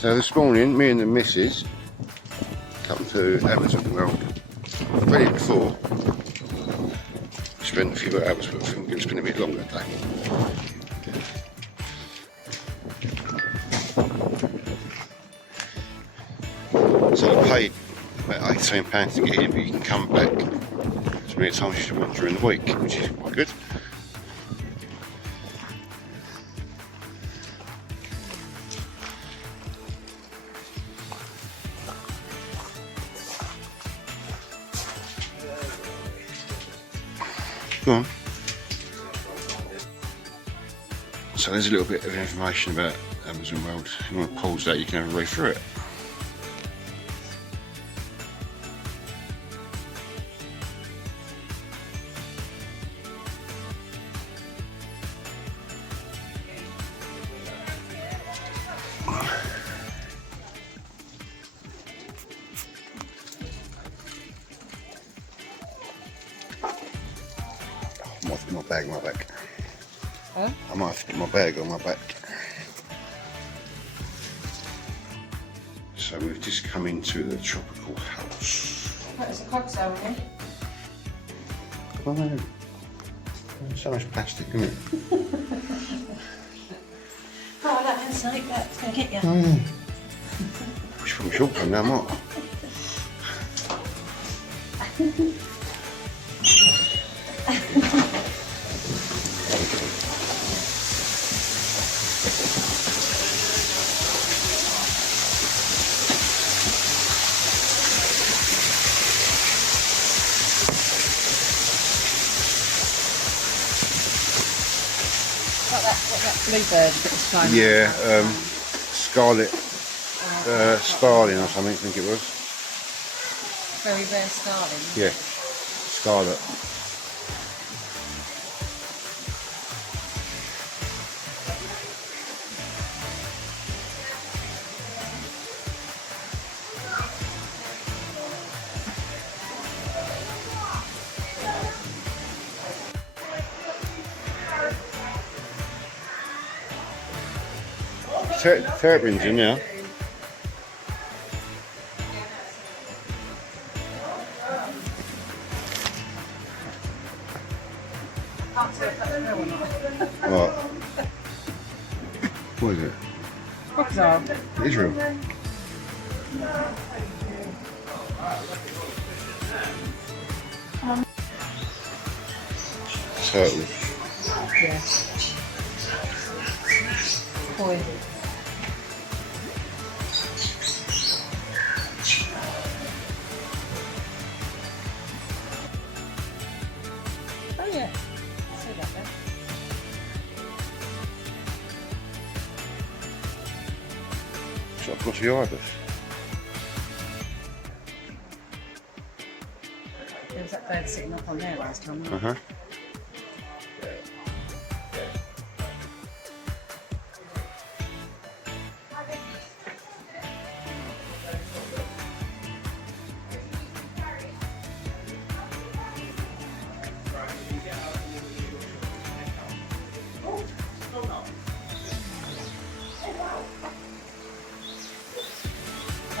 So this morning, me and the missus come to Amazon World. I've read it before. Spent a few hours, but I think we're going to spend a bit longer today. So I paid about £18 to get in, but you can come back as many times as you want during the week, which is quite good. Go on. So there's a little bit of information about Amazon World. If you want to pause that, you can have a read through it. I might have to put my bag on my back. Huh? I might have to put my bag on my back. So we've just come into the tropical house. There's a cocktail in here. Oh no. So much plastic, isn't it? Oh, that has like that's going to get you. Oh yeah. Wish from short from now, what? What that bluebird that's flying? Yeah, scarlet starling or something, I think it was. Very rare starling. Yeah, scarlet. Terrapins in now. Can't see if that's real or not. What? What is it? Crocodile. Israel. Turtle. Yeah. Boy. Oh yeah. See that there. So I've got the ibis. There was that bird sitting up on there last time. Uh huh.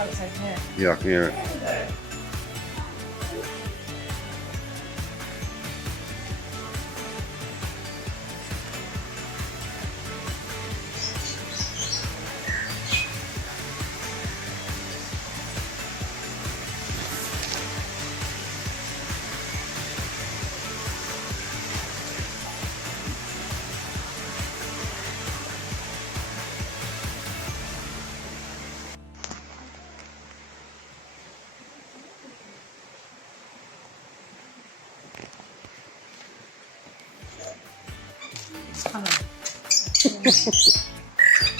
Oh, it's over here. Yeah, I can hear it. It's coming.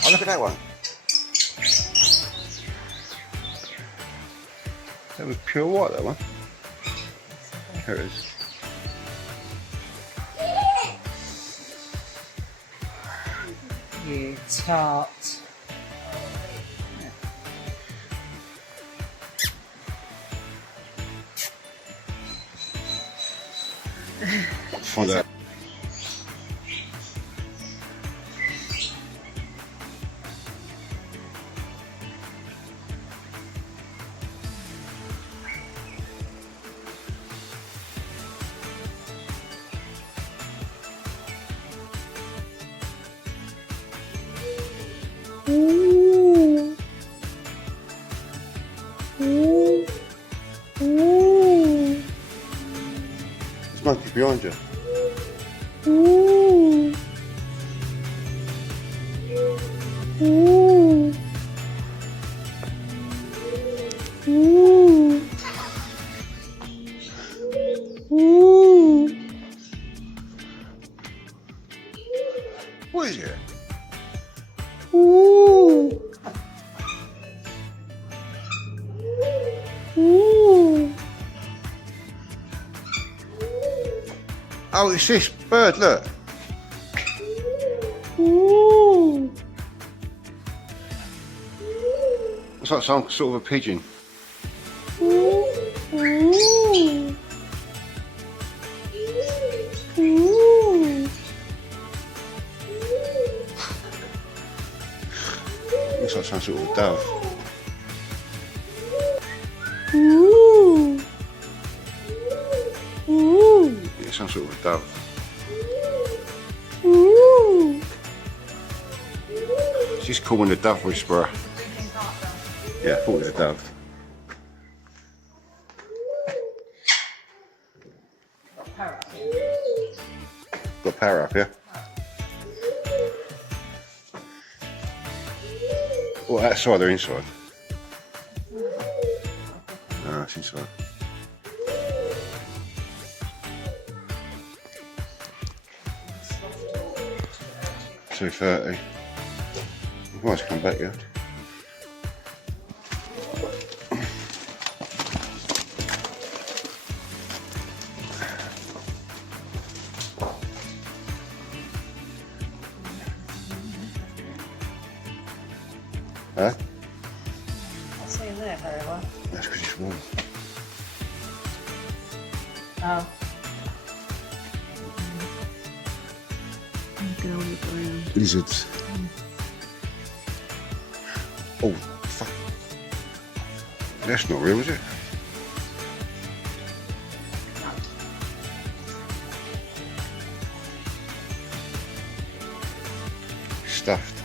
Oh, look at that one. That was pure white, that one. Here it is. You tart. Find out. Ooh. Ooh. Ooh. There's a monkey behind you. Ooh. Ooh. Ooh. Ooh. What is it? Ooh. Ooh. Oh, it's this bird, look. Ooh. It's like some sort of a pigeon. Ooh. Ooh. Ooh. Looks like some sort of a dove. Ooh. Ooh. Yeah, some sort of a dove. Ooh. She's calling the dove whisperer. Yeah, I thought it was a dove. Got a parrot up here. Oh, outside or inside? No, it's inside. 2:30. You might come back, yeah. Huh? I'll see you there very well. That's because it's warm. Oh. Go on the ground. Lizards. Oh, fuck. That's not real, is it? Stuffed.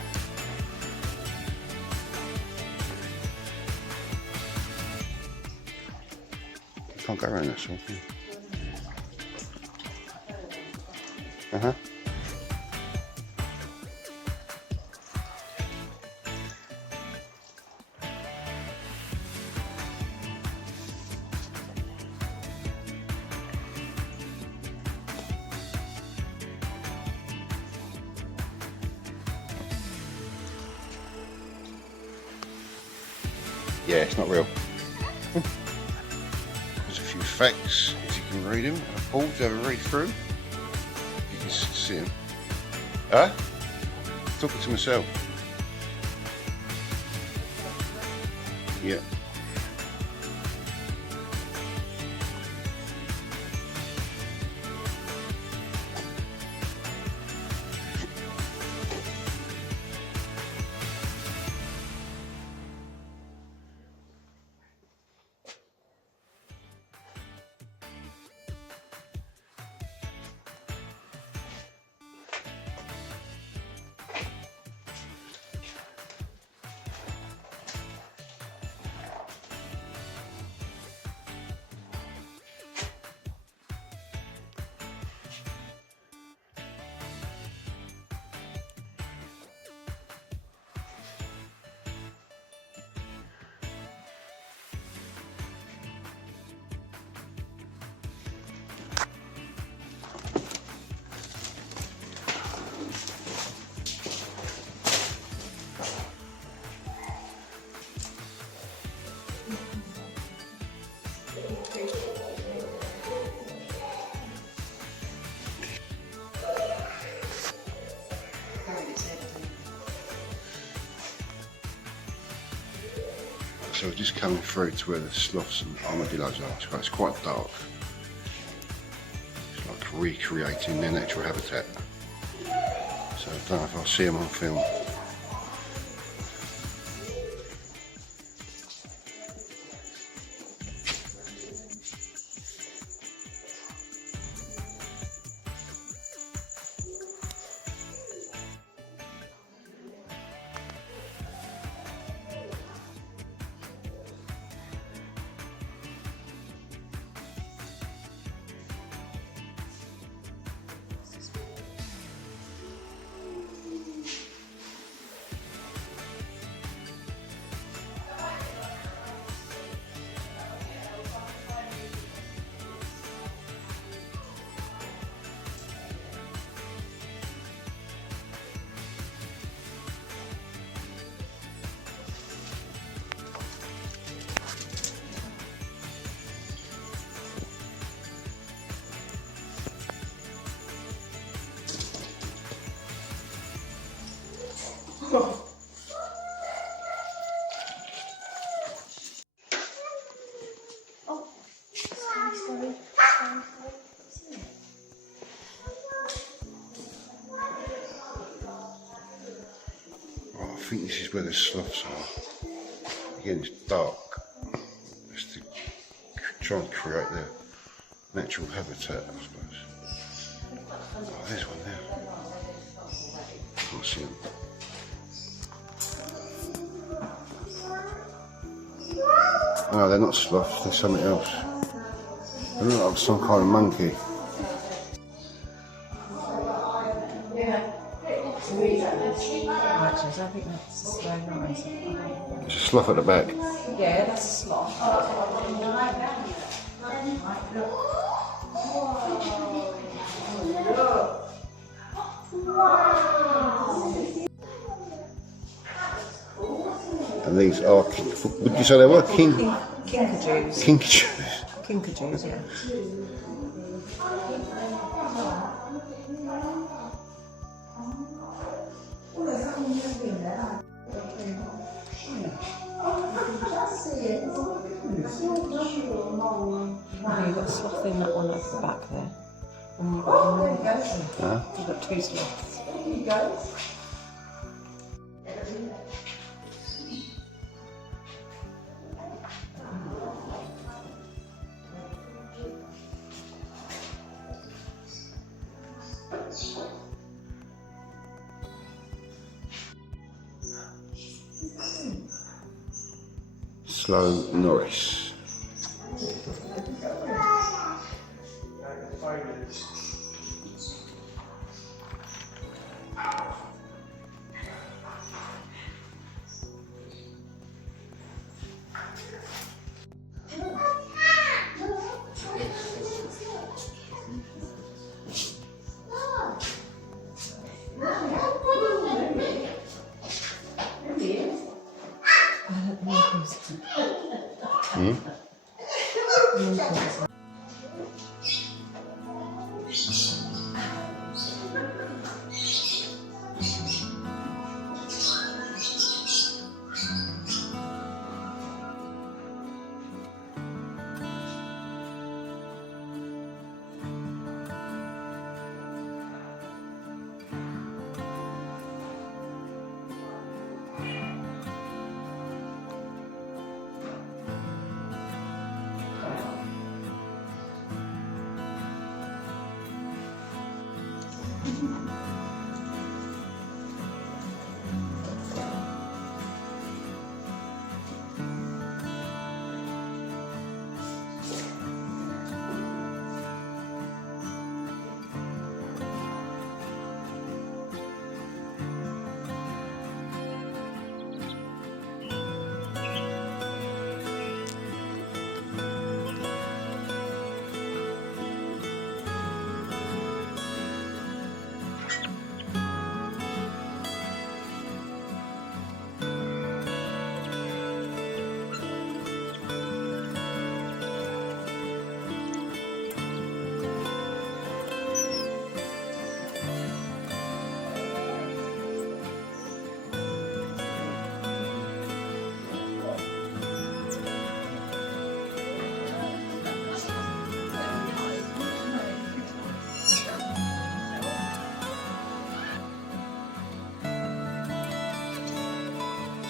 You can't go around that sort of thing. Uh-huh. Yeah, it's not real. There's a few facts, if you can read them. I'll pause, have a read through. If you can see them. Huh? Talking to myself. Yeah. So we're just coming through to where the sloths and armadillos are. So it's quite dark. It's like recreating their natural habitat. So I don't know if I'll see them on film. think this is where the sloths are. Again, it's dark. Just to try and create their natural habitat, I suppose. Oh, there's one there. Can't see them. Oh, they're not sloths, they're something else. They look like some kind of monkey. Actually, I think that's a slow rise. There's a sloth at the back. Yeah, that's a sloth. And these are, would you say they were Kinkajous. kinkajous? Kinkajous, yeah. Oh, you've got a sloth in that one over the back there. And you've got another back there. Huh? You've got two sloths. Slow Norris.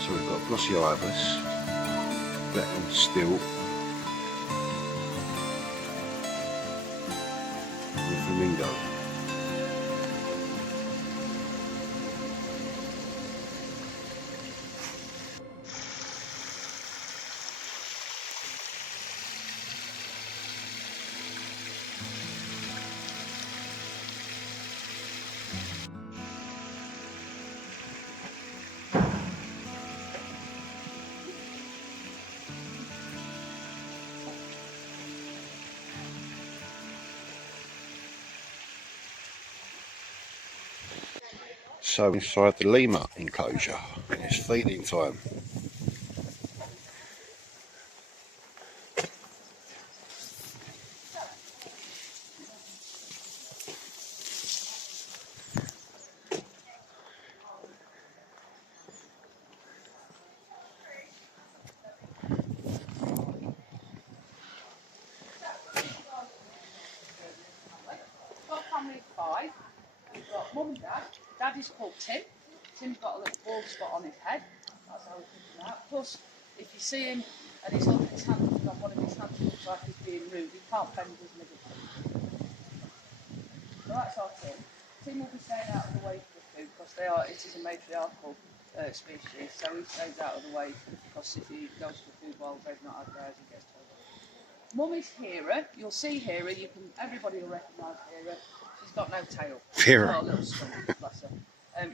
So we've got glossy ibis, black and still, and flamingo. So inside the lemur enclosure, it's feeding time. Got a family of 5. We've got mum and dad. Dad is called Tim. Tim's got a little bald spot on his head. That's how we pick him out. Plus, if you see him and he's holding his hand on one of his hands, looks like he's being rude. He can't bend his middle finger. So that's our Tim. Tim will be staying out of the way for the food because it is a matriarchal species, so he stays out of the way because if he goes for food while they've not had theirs, he gets told. Mummy's Hera. You'll see Hera. Everybody will recognise Hera. She's got no tail. Hera. Got a little stump, bless her.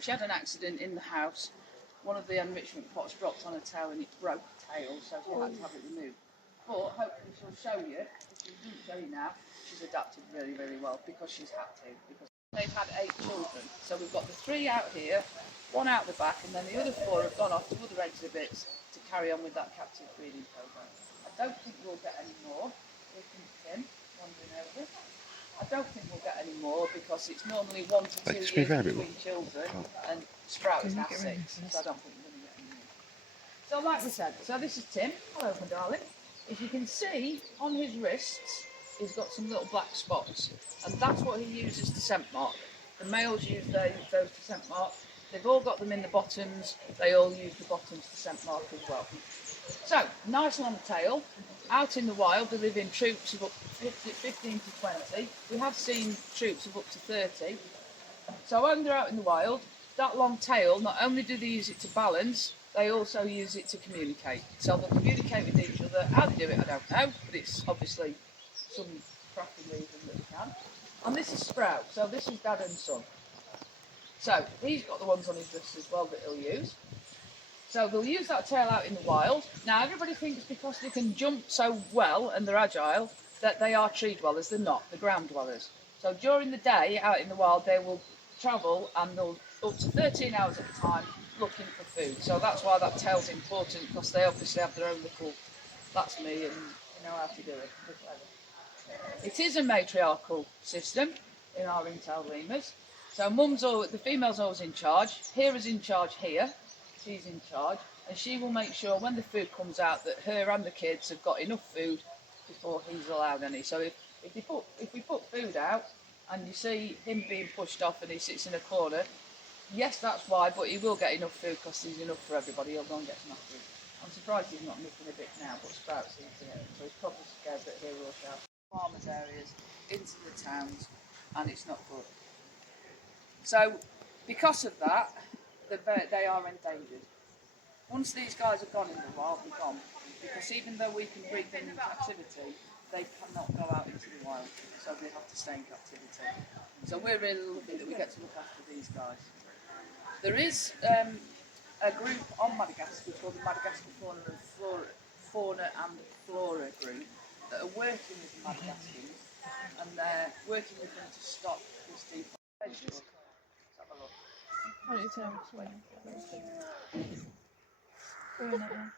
She had an accident in the house. One of the enrichment pots dropped on her tail and it broke the tail, so she had to have it removed. But hopefully she'll show you. If she doesn't show you now, she's adapted really, really well because she's had to. Because they've had 8 children, so we've got the 3 out here, 1 out the back, and then the other 4 have gone off to other exhibits to carry on with that captive breeding programme. I don't think we'll get any more. Here comes Tim wandering over. I don't think we'll get any more because it's normally 1 to 2 years between children, and Sprout is now 6, so I don't think we're going to get any more. So like we said, so this is Tim. Hello, my darling. As you can see, on his wrists, he's got some little black spots, and that's what he uses to scent mark. The males use those to scent mark. They've all got them in the bottoms. They all use the bottoms to scent mark as well. So, nice long tail. Out in the wild, they live in troops of up to 15 to 20. We have seen troops of up to 30. So when they're out in the wild, that long tail, not only do they use it to balance, they also use it to communicate. So they'll communicate with each other. How they do it, I don't know, but it's obviously some crafty reason that they can. And this is Sprout, so this is Dad and Son. So he's got the ones on his wrists as well that he'll use. So they'll use that tail out in the wild. Now everybody thinks because they can jump so well and they're agile that they are tree dwellers. They're not, they're ground dwellers. So during the day out in the wild they will travel and they'll up to 13 hours at a time looking for food. So that's why that tail's important, because they obviously have their own little, that's me, and you know how to do it. It is a matriarchal system in our ring-tailed lemurs. So the female's always in charge. Hera's in charge here. She's in charge, and she will make sure when the food comes out that her and the kids have got enough food before he's allowed any. So if we put food out and you see him being pushed off and he sits in a corner, yes, that's why, but he will get enough food because there's enough for everybody. He'll go and get some food. I'm surprised he's not nipping a bit now, but Sprout seems to get it. So he's probably scared that he'll rush out farmers' areas into the towns, and it's not good. So because of that, they are endangered. Once these guys are gone in the wild, they're gone. Because even though we can breed them in captivity, they cannot go out into the wild. So they have to stay in captivity. So we're really lucky that we get to look after these guys. There is a group on Madagascar called the Madagascar Fauna and Flora group that are working with the Madagascans, and they're working with them to stop this deforestation. Let's have a look. Why don't you tell me when?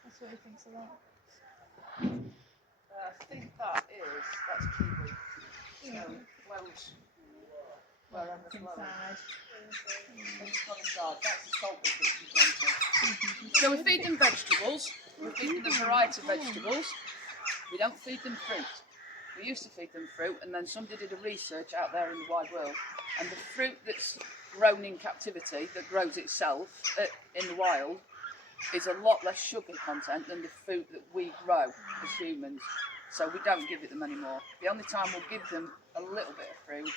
That's what he thinks of that. I think that's Kiwi. So, Welsh. Wherever it's inside. It's gone inside. That's the salt that she's gone to. So we feed them vegetables. We feed them a variety of vegetables. We don't feed them fruit. We used to feed them fruit, and then somebody did a research out there in the wide world, and the fruit that's grown in captivity, that grows itself in the wild, is a lot less sugar content than the fruit that we grow as humans. So we don't give it them anymore. The only time we'll give them a little bit of fruit,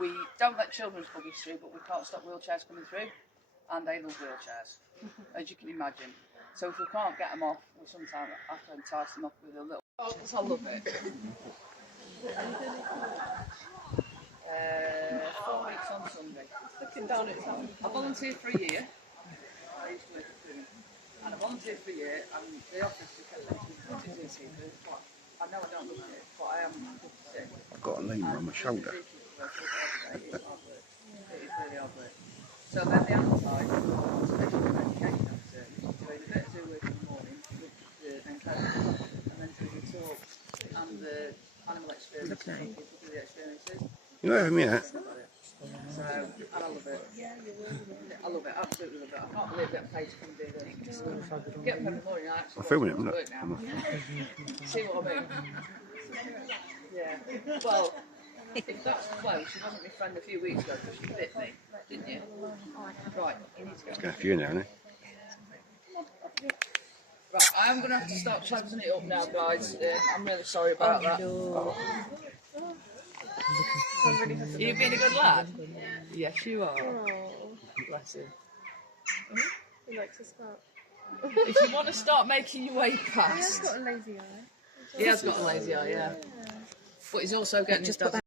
we don't let children's buggies through, but we can't stop wheelchairs coming through, and they love wheelchairs, as you can imagine. So if we can't get them off, we sometimes have to entice them off with a little. Oh, I love it. 4 weeks on Sunday. Looking down at something. I volunteered for a year. I used to work at food. And I volunteered for a year, and the office just kept saying to me, I know I don't look it, but I am 56. I've got a lemur on my shoulder. It is really hard work. So then the other side, especially when you get doing a bit of zoo work in the morning with the enclosure, and then doing the talks and the animal experiences, people do the experiences. You know, yeah. So, and I love it. I love it, absolutely love it. I can't believe getting paid to come do this. Get up every morning, I actually filming it, go to work now. See what I mean? Yeah. Well, If that's close, you wasn't my friend a few weeks ago because you bit me, didn't you? Right, you need to go. Got a few now, isn't Right, I am going to have to start closing it up now, guys. I'm really sorry about that. You've been a good lad? Yes, you are. Bless him. He likes to start. If you want to start making your way He has past... got a lazy eye. He has got a lazy eye, yeah. But he's also getting his dad